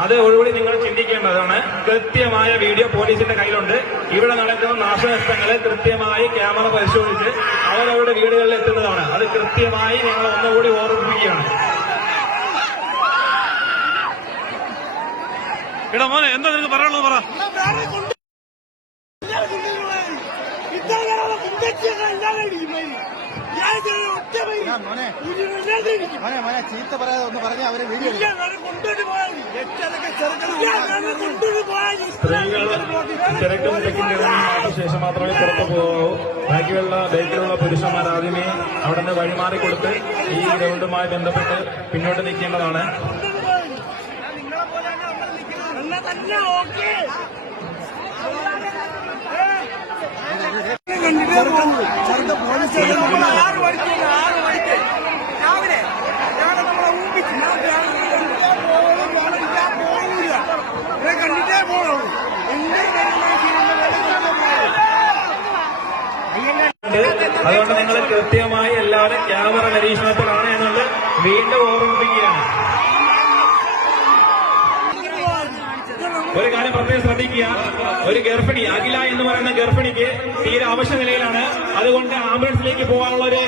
അത് ഒഴികൂടി നിങ്ങൾ ചിന്തിക്കേണ്ടതാണ്. കൃത്യമായ വീഡിയോ പോലീസിന്റെ കയ്യിലുണ്ട്. ഇവിടെ നടക്കുന്ന നാശനഷ്ടങ്ങളെ കൃത്യമായി ക്യാമറ പരിശോധിച്ച് അവരവരുടെ വീടുകളിൽ എത്തുന്നതാണ്. അത് കൃത്യമായി ഞങ്ങൾ ഒന്നുകൂടി ഓർമ്മിപ്പിക്കുകയാണ്. എടാ മോനെ, എന്താ നിനക്ക് പറയാനുള്ളത് പറ. മോനെ ചീത്ത പറയാതെ ഒന്ന് പറഞ്ഞ അവരെ സ്ത്രീകൾ തിരക്കും തിരക്കിന്റെ ശേഷം മാത്രമേ പുറത്തു പോകാവൂ. ബൈക്കിലുള്ള പുരുഷന്മാർ ആദ്യമേ അവിടെ നിന്ന് വഴിമാറി കൊടുത്ത് ഈ ഗ്രൗണ്ടുമായി ബന്ധപ്പെട്ട് പിന്നോട്ട് നിൽക്കേണ്ടതാണ്. അതുകൊണ്ട് നിങ്ങൾ കൃത്യമായി എല്ലാവരും ക്യാമറ നിരീക്ഷണത്തിലാണ് എന്നുള്ളത് വീണ്ടും ഓർമ്മിപ്പിക്കുകയാണ്. ഒരു കാര്യം പ്രത്യേകം ശ്രദ്ധിക്കുക, ഒരു ഗർഭിണി അഖില എന്ന് പറയുന്ന ഗർഭിണിക്ക് തീരെ അവശ്യ നിലയിലാണ്. അതുകൊണ്ട് ആംബുലൻസിലേക്ക് പോകാനുള്ള ഒരു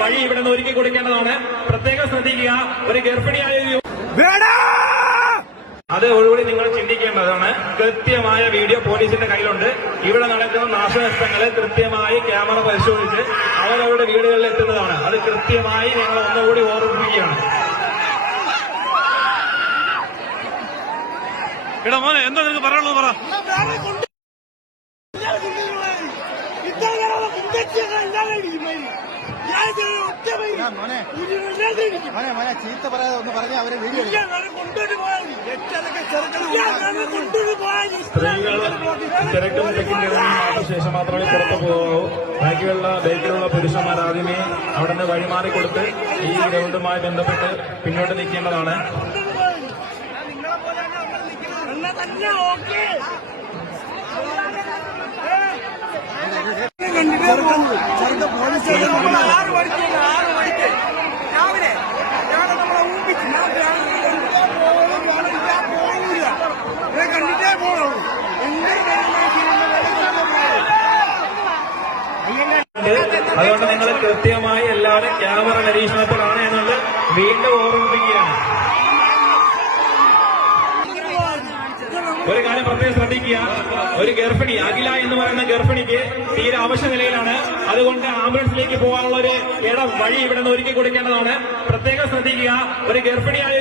വഴി ഇവിടെ നിന്ന് ഒരുക്കി കൊടുക്കേണ്ടതാണ്. പ്രത്യേകം ശ്രദ്ധിക്കുക, ഒരു ഗർഭിണിയായ അത് ഒഴികൂടി നിങ്ങൾ ചിന്തിക്കേണ്ടതാണ്. കൃത്യമായ വീഡിയോ പോലീസിന്റെ കയ്യിലുണ്ട്. ഇവിടെ നടക്കുന്ന നാശനഷ്ടങ്ങളെ കൃത്യമായി ക്യാമറ പരിശോധിച്ച് അവരവരുടെ വീടുകളിൽ എത്തുന്നതാണ്. അത് കൃത്യമായി ഞങ്ങൾ ഒന്നുകൂടി ഓർമ്മിപ്പിക്കുകയാണ്. എടാ മോനെ, എന്താ നിനക്ക് പറയാനുള്ളത് പറ. മോനെ ചീത്ത പറയാതെ ഒന്ന് പറഞ്ഞ അവരെ സ്ത്രീകൾ തിരക്കും തിരക്കിന്റെ ശേഷം മാത്രമേ പുറത്തു പോകാവൂ. ബൈക്കിലുള്ള പുരുഷന്മാർ ആദ്യമേ അവിടെ നിന്ന് വഴിമാറി കൊടുത്ത് ഈ ഗ്രൗണ്ടുമായി ബന്ധപ്പെട്ട് പിന്നോട്ട് നിൽക്കേണ്ടതാണ്. അതുകൊണ്ട് നിങ്ങൾ കൃത്യമായി എല്ലാവരും ക്യാമറ നിരീക്ഷണത്തിലാണ് എന്നുള്ളത് വീണ്ടും ഓർമ്മിപ്പിക്കുകയാണ്. ഒരു കാര്യം പ്രത്യേകം ശ്രദ്ധിക്കുക, ഒരു ഗർഭിണി അഖില എന്ന് പറയുന്ന ഗർഭിണിക്ക് തീരെ അവശ്യ നിലയിലാണ്. അതുകൊണ്ട് ആംബുലൻസിലേക്ക് പോകാനുള്ള ഒരു വഴി ഇവിടെ നിന്ന് ഒരുക്കി കൊടുക്കേണ്ടതാണ്. പ്രത്യേകം ശ്രദ്ധിക്കുക, ഒരു ഗർഭിണിയായ